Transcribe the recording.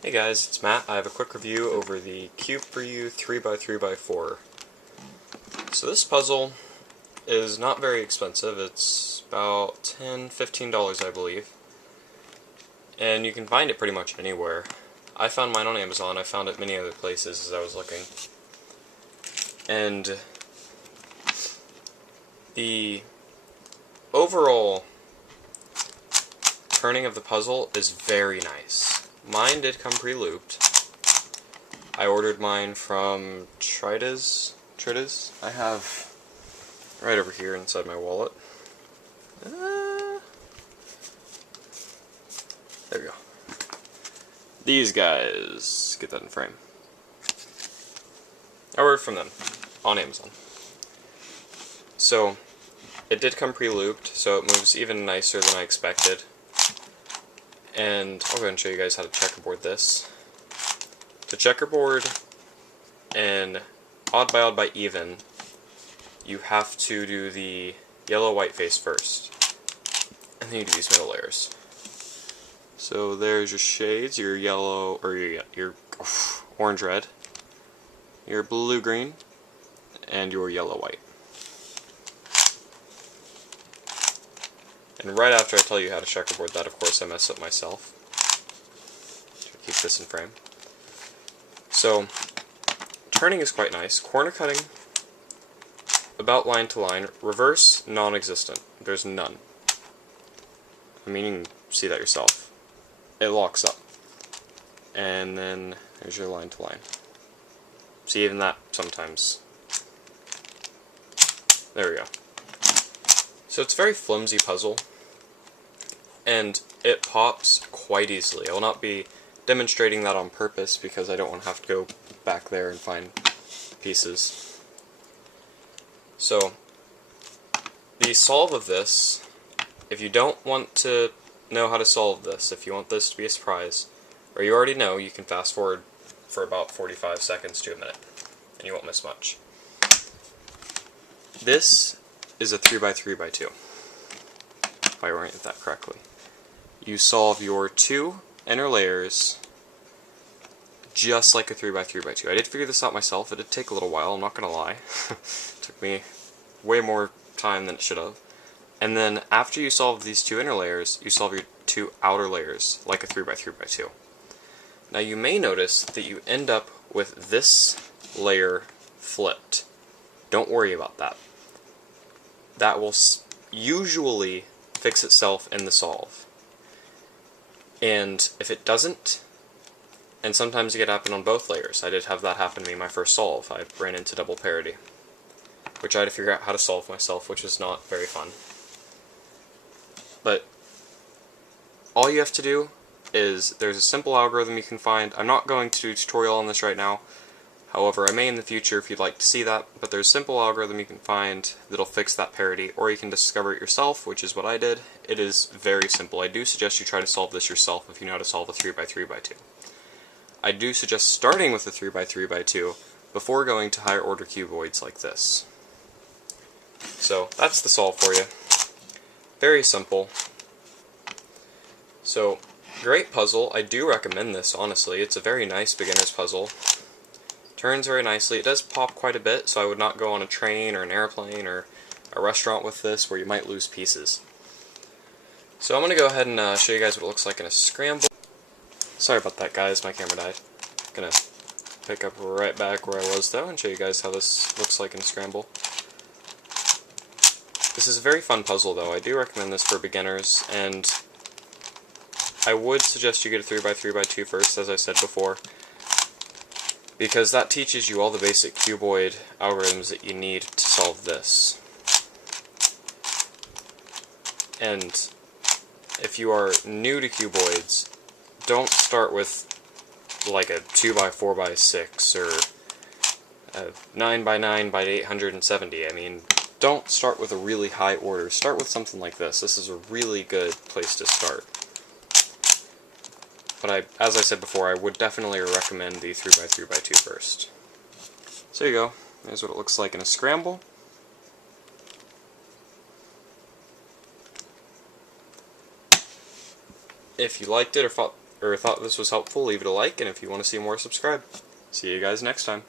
Hey guys, it's Matt. I have a quick review over the Cube For You 3x3x4. So this puzzle is not very expensive. It's about $10–15 I believe. And you can find it pretty much anywhere. I found mine on Amazon. I found it many other places as I was looking. And the overall turning of the puzzle is very nice. Mine did come pre-looped. I ordered mine from Tridas. I have right over here inside my wallet. There we go. These guys, get that in frame. I ordered from them on Amazon. So it did come pre-looped, so it moves even nicer than I expected. And I'll go ahead and show you guys how to checkerboard this. To checkerboard and odd by odd by even, you have to do the yellow white face first, and then you do these middle layers. So there's your shades, your yellow, or your orange red, your blue green, and your yellow white. And right after I tell you how to checkerboard that, of course I mess up myself. Keep this in frame. So, turning is quite nice. Corner cutting, about line to line. Reverse, non-existent. There's none. I mean, you can see that yourself. It locks up. And then there's your line to line. See, even that sometimes. There we go. So it's a very flimsy puzzle, and it pops quite easily. I will not be demonstrating that on purpose because I don't want to have to go back there and find pieces. So, the solve of this, if you don't want to know how to solve this, if you want this to be a surprise, or you already know, you can fast forward for about 45 seconds to a minute, and you won't miss much. This is a 3x3x2, if I orient that correctly. You solve your two inner layers just like a 3x3x2. I did figure this out myself. It did take a little while, I'm not gonna lie. It took me way more time than it should have. And then after you solve these two inner layers, you solve your two outer layers like a 3x3x2. Now you may notice that you end up with this layer flipped. Don't worry about that. That will usually fix itself in the solve. And if it doesn't, and sometimes it can happen on both layers. I did have that happen to me in my first solve. I ran into double parity, which I had to figure out how to solve myself, which is not very fun. But all you have to do is, there's a simple algorithm you can find. I'm not going to do a tutorial on this right now. However, I may in the future if you'd like to see that, but there's a simple algorithm you can find that'll fix that parity, or you can discover it yourself, which is what I did. It is very simple. I do suggest you try to solve this yourself if you know how to solve a 3x3x2. I do suggest starting with a 3x3x2 before going to higher order cuboids like this. So, that's the solve for you. Very simple. So, great puzzle. I do recommend this, honestly. It's a very nice beginner's puzzle. Turns very nicely. It does pop quite a bit, so I would not go on a train or an airplane or a restaurant with this where you might lose pieces. So I'm going to go ahead and show you guys what it looks like in a scramble. Sorry about that, guys. My camera died. Gonna pick up right back where I was, though, and show you guys how this looks like in a scramble. This is a very fun puzzle, though. I do recommend this for beginners, and I would suggest you get a 3x3x2 first, as I said before, because that teaches you all the basic cuboid algorithms that you need to solve this. And if you are new to cuboids, don't start with like a 2x4x6 or a 9x9x870. I mean, don't start with a really high order. Start with something like this. This is a really good place to start. But as I said before, I would definitely recommend the 3x3x2 first. So there you go. There's what it looks like in a scramble. If you liked it or or thought this was helpful, leave it a like, and if you want to see more, subscribe. See you guys next time.